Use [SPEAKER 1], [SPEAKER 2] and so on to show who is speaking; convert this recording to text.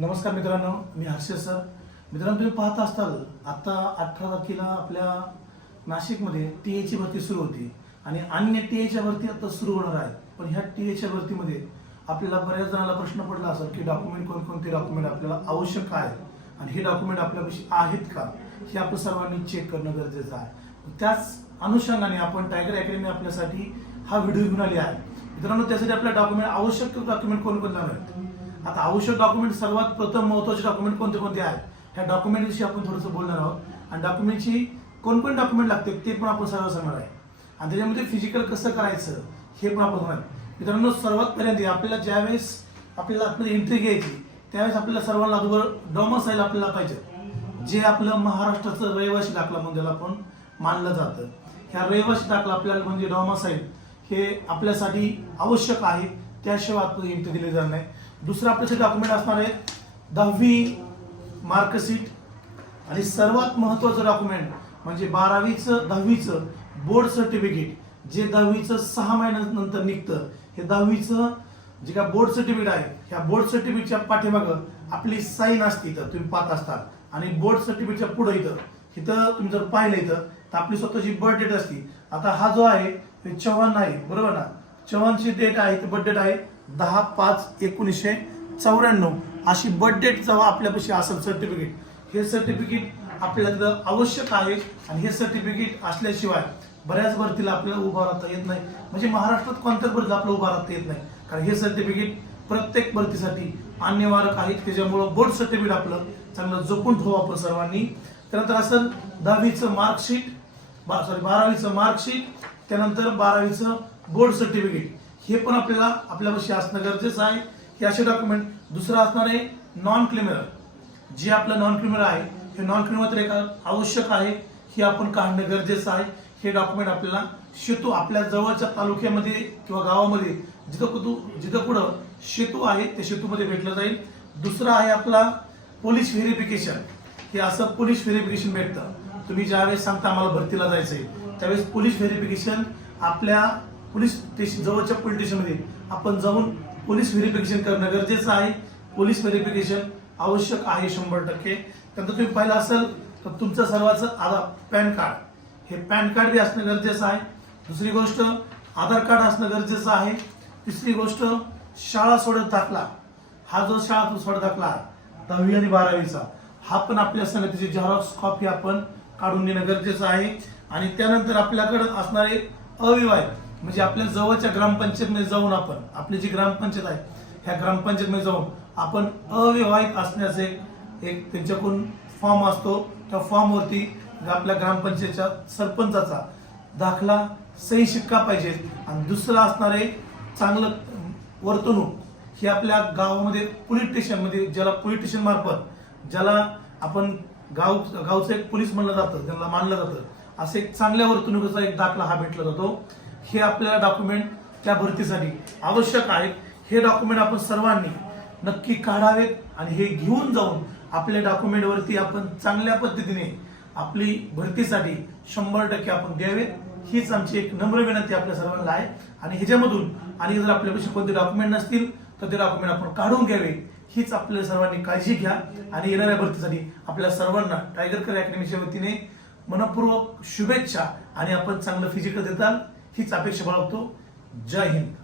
[SPEAKER 1] नमस्कार मित्रांनो मी हर्षद सर. मित्रांनो तुम्ही पाहत असताल आत्ता अठरा तारखेला आपल्या नाशिकमध्ये टी एची भरती सुरू होती. आणि अन्य टी एच्या भरती आता सुरू होणार आहे पण ह्या टी एच्या भरतीमध्ये आपल्याला बऱ्याच जणांना प्रश्न पडला असेल की डॉक्युमेंट कोणकोणते डॉक्युमेंट आपल्याला आवश्यक आहे आणि हे डॉक्युमेंट आपल्यापाशी आहेत का? हे आपण सर्वांनी चेक करणं गरजेचं आहे. त्याच अनुषंगाने आपण टायगर अकॅडमी आपल्यासाठी हा व्हिडिओ घेऊन आली आहे. मित्रांनो त्यासाठी आपल्या डॉक्युमेंट आवश्यक डॉक्युमेंट कोणकोणते आहेत? आता आवश्यक डॉक्युमेंट सर्वात प्रथम महत्त्वाचे डॉक्युमेंट कोणते कोणते आहेत? ह्या डॉक्युमेंट विषयी आपण थोडंसं बोलणार आहोत. आणि डॉक्युमेंटची कोणकोण डॉक्युमेंट लागते ते पण आपण सर्व सांगणार आहे. आणि त्याच्यामध्ये फिजिकल कसं करायचं हे पण आपण होणार मित्रांनो सर्वात पहिल्यांदा आपल्याला ज्यावेळेस आपल्याला आतमध्ये एंट्री घ्यायची त्यावेळेस आपल्याला सर्वांना अगोदर डॉमसाईल आपल्याला पाहिजे. जे आपलं महाराष्ट्राचं रहिवासी दाखला म्हणून त्याला आपण मानलं जातं. ह्या रहिवासी दाखला आपल्याला म्हणजे डॉमसाईल हे आपल्यासाठी आवश्यक आहे. त्याशिवाय आपण एंट्री दिली जाणार नाही. दुसरं आपल्यासाठी डॉक्युमेंट असणार आहेत दहावी मार्कशीट आणि सर्वात महत्वाचं डॉक्युमेंट म्हणजे बारावीचं दहावीचं बोर्ड सर्टिफिकेट जे दहावीचं सहा महिन्यानंतर निघतं हे दहावीचं जे काय बोर्ड सर्टिफिकेट आहे ह्या बोर्ड सर्टिफिकेटच्या पाठीमागं आपली साईन असते इथं तुम्ही पाहत असतात. आणि बोर्ड सर्टिफिकेटच्या पुढं इथं इथं तुम्ही जर पाहिलं इथं तर आपली स्वतःची बर्थ डेट असते. आता हा जो आहे हे चव्हाण आहे बरोबर ना? चव्हाणची डेट आहे बर्थ डेट आहे. दहा पाच एकोणीसशे चौऱ्याण्णव अशी बर्थ डेट जेव्हा आपल्यापाशी असेल सर्टिफिकेट हे सर्टिफिकेट आपल्याला तिथं आवश्यक आहे आणि हे सर्टिफिकेट असल्याशिवाय बऱ्याच भरतीला आपल्याला उभा राहता येत नाही. म्हणजे महाराष्ट्रात कोणत्याच भरतीला आपल्याला उभा राहता येत नाही. कारण हे सर्टिफिकेट प्रत्येक भरतीसाठी मान्यवारक आहेत त्याच्यामुळं बोर्ड सर्टिफिकेट आपलं चांगलं जपून ठेवू आपण सर्वांनी. त्यानंतर असेल दहावीचं मार्कशीट सॉरी बारावीचं मार्कशीट त्यानंतर बारावीचं बोर्ड सर्टिफिकेट हे पण आपल्याला आपल्यापाशी असणं गरजेचं आहे. हे असे डॉक्युमेंट दुसरं असणार आहे नॉन क्रिमिनल जे आपलं नॉन क्रिमिनल आहे हे नॉन क्रिमिनल एक आवश्यक आहे. हे आपण काढणं गरजेचं आहे. हे डॉक्युमेंट आपल्याला शेतू आपल्या जवळच्या तालुक्यामध्ये किंवा गावामध्ये जिथं कुठू जिथं कुठं शेतू आहे त्या शेतूमध्ये भेटलं जाईल. दुसरं आहे आपला पोलीस व्हेरिफिकेशन हे असं पोलीस व्हेरिफिकेशन भेटतं. तुम्ही ज्यावेळेस सांगता आम्हाला भरतीला जायचं आहे त्यावेळेस पोलीस व्हेरिफिकेशन आपल्या पोलीस स्टेशन जवळच्या पोलीस स्टेशनमध्ये. आपण जाऊन पोलीस व्हेरिफिकेशन करणं गरजेचं आहे. पोलीस व्हेरिफिकेशन आवश्यक आहे शंभर टक्के. त्यानंतर तुम्ही पाहिलं असेल तर तुमचं सर्वांचं आधार पॅन कार्ड. हे पॅन कार्ड बी असणं गरजेचं आहे. दुसरी गोष्ट आधार कार्ड असणं गरजेचं आहे. तिसरी गोष्ट शाळा सोडत दाखला. हा जो शाळा सोडत दाखला दहावी आणि बारावीचा. हा पण आपल्या संगतीची झेरॉक्स कॉपी आपण काढून घेणं गरजेचं आहे. आणि त्यानंतर आपल्याकडं असणारे अविवाहित म्हणजे आपल्या जवळच्या ग्रामपंचायतमध्ये जाऊन आपण आपली जी ग्रामपंचायत आहे ह्या ग्रामपंचायतमध्ये जाऊन आपण अविवाहित असण्याचे एक त्यांच्याकडून फॉर्म असतो. त्या फॉर्मवरती आपल्या ग्रामपंचायतच्या सरपंचाचा दाखला सही शिक्का पाहिजे. आणि दुसरं असणारे चांगलं वर्तणूक हे आपल्या गावामध्ये पोलीस स्टेशनमध्ये ज्याला पोलीस स्टेशन मार्फत ज्याला आपण गाव गावचं एक पोलीस म्हणलं जातं ज्याला मानलं जातं असं एक चांगल्या वर्तणुकीचा एक दाखला हा भेटला जातो. हे आपल्याला डॉक्युमेंट त्या भरतीसाठी आवश्यक आहे हे डॉक्युमेंट आपण सर्वांनी नक्की काढावेत आणि हे घेऊन जाऊन आपल्या डॉक्युमेंटवरती आपण चांगल्या पद्धतीने आपली भरतीसाठी शंभर टक्के आपण द्यावेत. हीच आमची एक नम्र विनंती आपल्या सर्वांना आहे. आणि ह्याच्यामधून आणि जर आपल्यापेक्षा कोणते डॉक्युमेंट नसतील तर ते डॉक्युमेंट आपण काढून घ्यावे. हीच आपल्या सर्वांनी काळजी घ्या. आणि येणाऱ्या भरतीसाठी आपल्या सर्वांना टायगर कर अकॅडमीच्या वतीने मनपूर्वक शुभेच्छा आणि आपण चांगलं फिजिकल देताल. हीच अपेक्षा बाळगतो. जय हिंद.